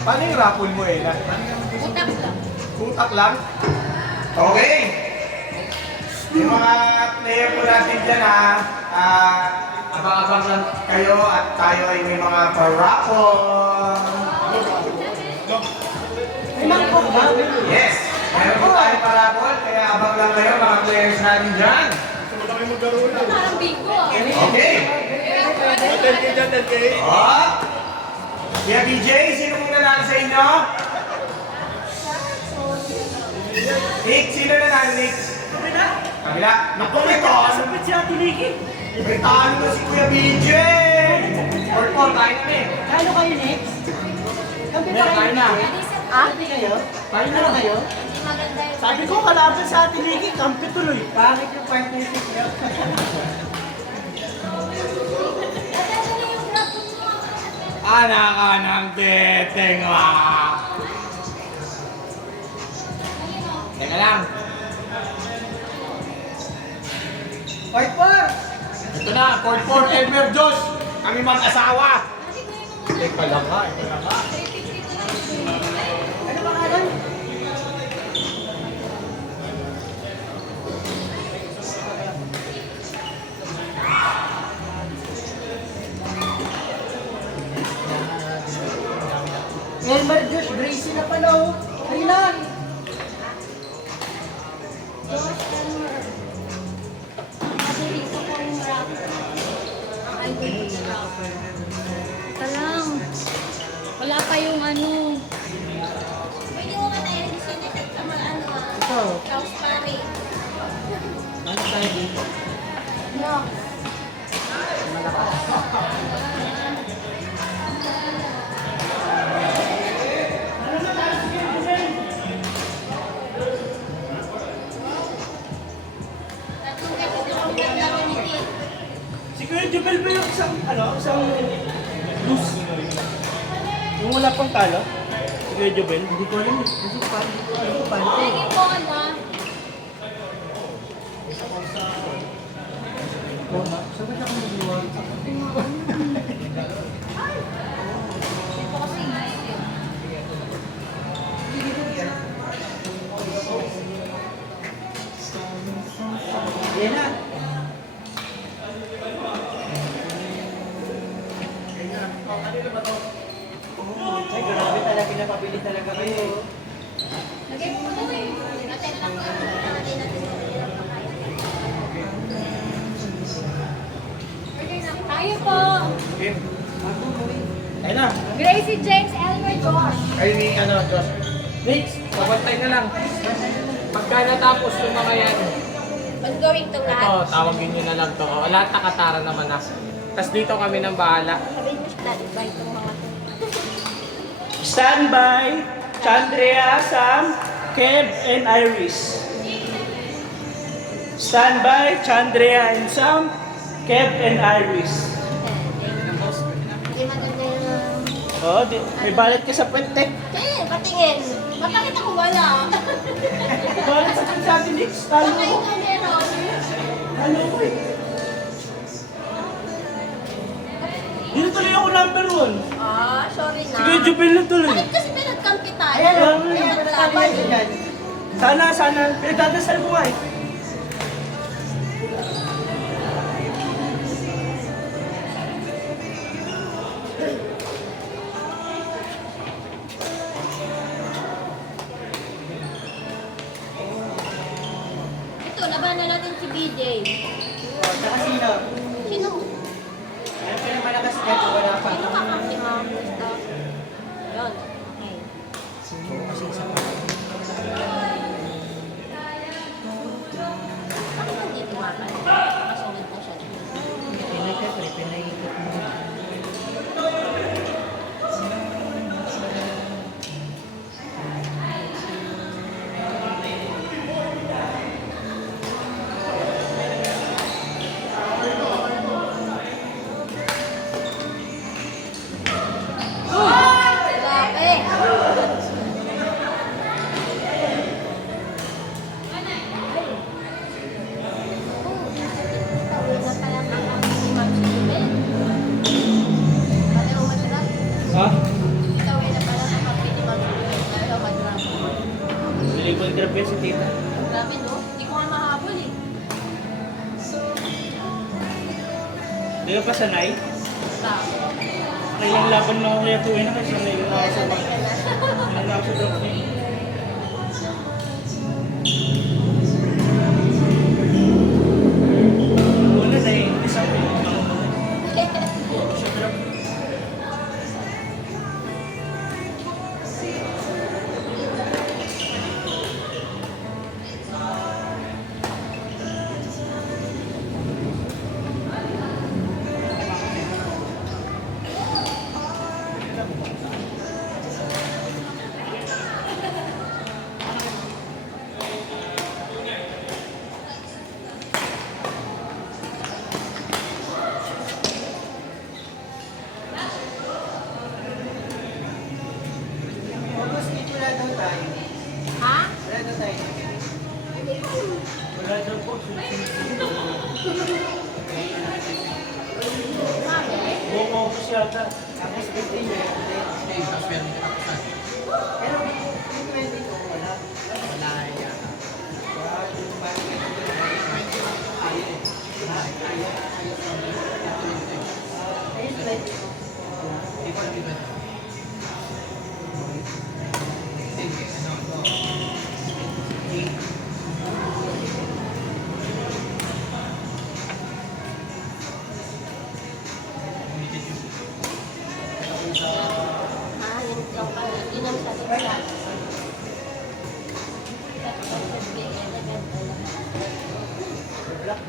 Paano yung raffle mo, Ella? Utak lang. Utak lang? Okay. Yung mga player po natin dyan ha, abang-abang lang kayo at tayo ay may mga pa-raffle. May mangkok ba? Yes! Meron po tayo pa-raffle, kaya abang lang kayo mga players natin dyan. Parang bigo ah. Okay. 10K dyan, 10K. Oh! Kuya BJ, sino mong nanalo sa inyo? Nick, sino nanalo, Nick? Kabila. Naku, may talo. Sapit si Ate Nikki. May talo na si Kuya BJ! Or tayo na eh. Kano kayo next? Kampi pa kayo na. Kampi kayo? Kayo na lang kayo? Hindi maganda yung... Sabi ko kalaban sa Ate Nikki, kampi tuloy. Bakit yung partnership niyo? Anak ka ng teteng Teka lang. Part 4! Ito na, Court 4, Elmer Diyos. Kami mag-asawa. Teka lang ha, ito na ha. Ano pangalan? Elmer Josh, Gracie na pala oh. Ayun na. Josh Elmer. Mabilis ako yung rap. Ang idol ko sa rap. Ika lang. Wala pa yung ano. Pwede mo matayin yung sinitat sa mga ano ah. Ito. House party. Ano tayo dito? No. Tatlong kapit ang ganda ni Tim. Si Kuya Jubel ba yung isang loose? Yung wala pang talo? Si Kuya Jubel? Hindi ko alam. Hindi ko pa. Lagi po ano. Sabi siya kung mag-iwan. Hindi po kasi isip. Yan na. Ay, grabe talaga napabili talaga kayo. Lagay mo na eh. Natin lang po. Natin natin. Tayo po. Okay. Ayun na. Gracie James Elmer Josh. Kayo ni Diyos. Next, pabantay na lang. Pagka natapos yung mga yan, What's going to ito, that? tawagin nyo na lang to. O, lahat nakatara naman na. Tapos dito kami ng bahala. Sabihin mo siya, ba itong mga to? Stand by, Chandrea, Sam, Kev, and Iris. Stand by, Chandrea and Sam, Kev, and Iris. Hindi maganda yung... Oh, may balat ka sa puwete. Eh, patingin. Bakit ako wala? Balat sa puwete sa atin, Nix. Talo Bakit mo. ka meron? Talo mo eh. Dito tuloy ako number 1. Ah, sorry na. Sige, Jubel na tuloy. Bakit kasi pinagkampi tayo? Ayan, Ayan, laban. Sana, pinagdadasal ko nga eh. Ito, labanan natin si BJ. Saka sino? Sino? Ayan ka na malakas ka, wala pa. Sino kakampi mo? Gusto? Yun. Okay. Bakit nandito nga pa? Kasunod mo siya. Pinay ka, pinay mo. nag-grab yan si tita. Grabe no? Hindi ko nga mahabol eh. Hindi ka pa sanay? Grabe. Kailang laban na ako kaya tuwin na kasi sanay na Kaya ako sa sanay ka na. Sanay na ako sa drop niya. Wala na eh. Isang minute lang ako. Sa drop. Ha? Wala daw po. Sabi? Buong office yata. Ha? Yun ang sabi ko lang.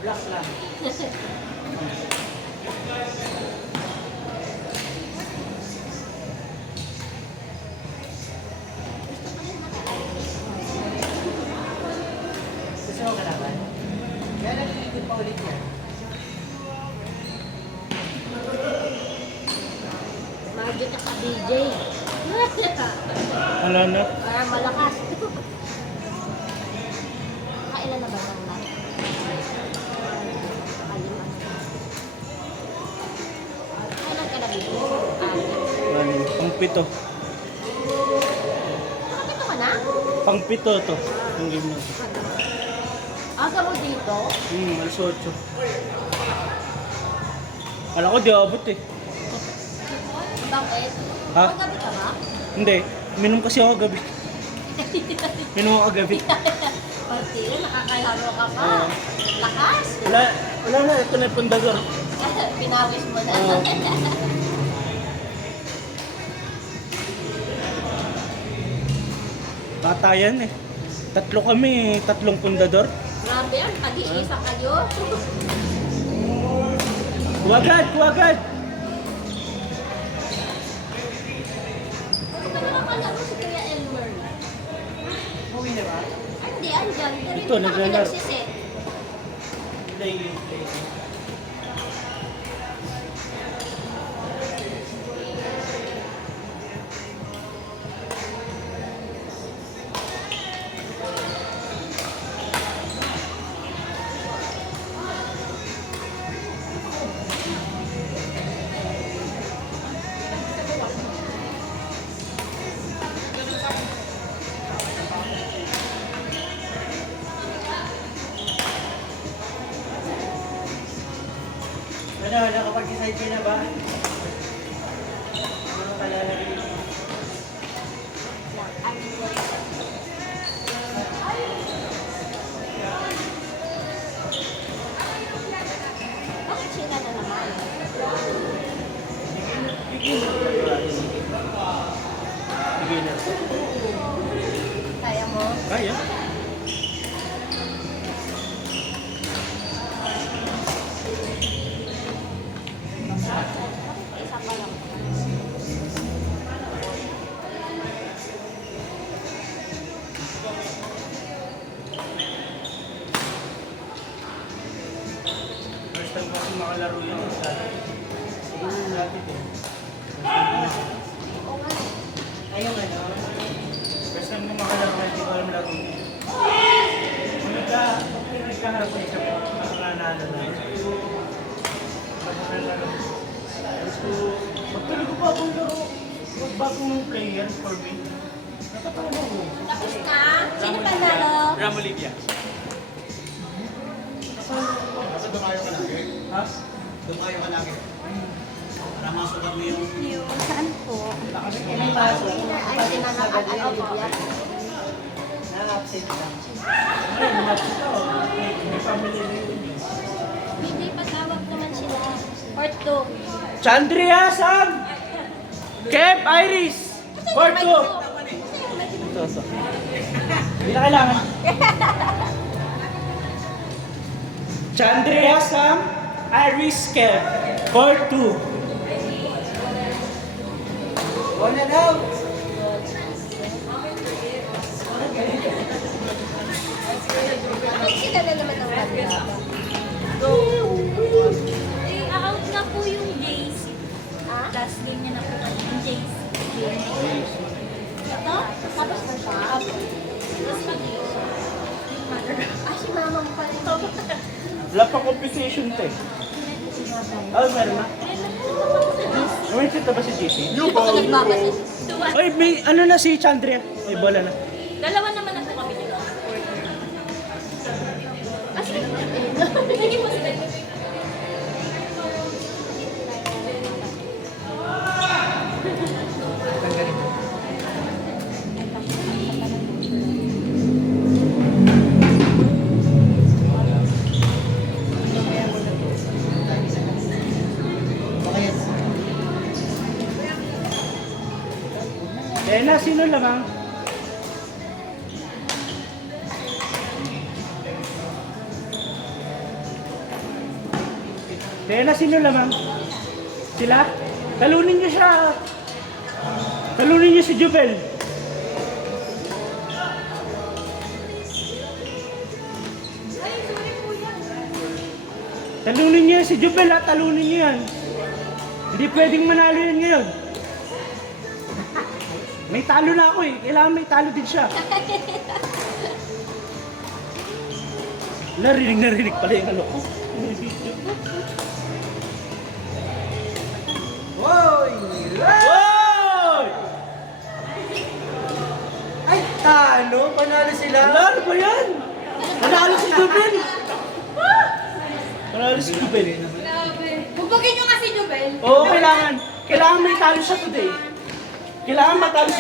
Black lang. Gusto mo ka naman? Kaya nag-iigit pa ulit yan. Marjo ka sa DJ. Ano na? Para malakas. Kailan na ba ng live? Kalima. Kailan ka nabili? Pang-pito. Nakapito ka na? Pang-pito to. Yung game na to. Aga mo dito? Alas 8. Kala ko di abot eh. Bakit? Ha? Magabi ka ba? Hindi. Minom kasi ako gabi. Minom ako gabi. Pati yun, nakakaharo ka pa. Oo. Lakas! Wala na. Ito na yung pundagar. Pinawis mo na. Oo. Bata yan eh. Tatlo kami, tatlong pundador. Grabe yan, pag-iisa kayo. Kuwagad! Kuwagad! Ano ba naman pala mo si Kuya Elmer? Uwi na ba? Ay, hindi, andyan. Ito, naglalaro. Nagsiset. Play. Ano, nakapag-decide ka na ba? Ano kalalagay mo? Bakit sila na naman? Beginner. Kaya mo? Kaya. Isa pa lang. First time kasi makalaro yan. Dati din. Oo nga. Ayun ano. First time mo makalaro yan, hindi ko alam laro niya. Kung nagkaharap ko siya po, nanalo na. Magtuloy ko pa akong laro. Bagong player for me. Tapos na. Sino panalo? Ram Olivia. Ha? Dumayo ka lagi. Para masukat mo yung Saan po? lakas mo. Ay, tinanong ang Olivia. Na-upset lang. Ay, lapit ka. May family na yun. Hindi, patawag naman sila. Part 2. Chandria, Sam! Kev, Iris! Part 2! Ito. Hindi na kailangan. Chandria, Sam, Iris, Kev. Part 2. One and out! Bakit sila na naman ang kanila? out na po yung Jays. Ha? Last game niya na po kami yung Jays. Ito? Tapos na siya? Tapos Ah, si mama mo pala ito. Wala pa competition to eh. Oh, meron na. May kita ba si JP? Ito ko nagbabasa. Ay, may ano na si Chandria. May bola na. Dalawa naman na po kami nila. Kasi, hindi po sila. Eh na, sino lamang? Eh na, sino lamang? Sila? Talunin niyo siya. Talunin niyo si Jubel. Talunin niyo si Jubel ha, talunin niyo yan. Hindi pwedeng manalo yan ngayon. May talo na ako eh. Kailangan may talo din siya. Narinig pala yung ano ko. Hoy! Wow! Ay, talo! Panalo sila! Ano ba yan? Nanalo si Jubel! Nanalo si Jubel. Bubagin nyo kasi, Jubel. Oo, kailangan. Kailangan may talo siya today. Kailangan matalo si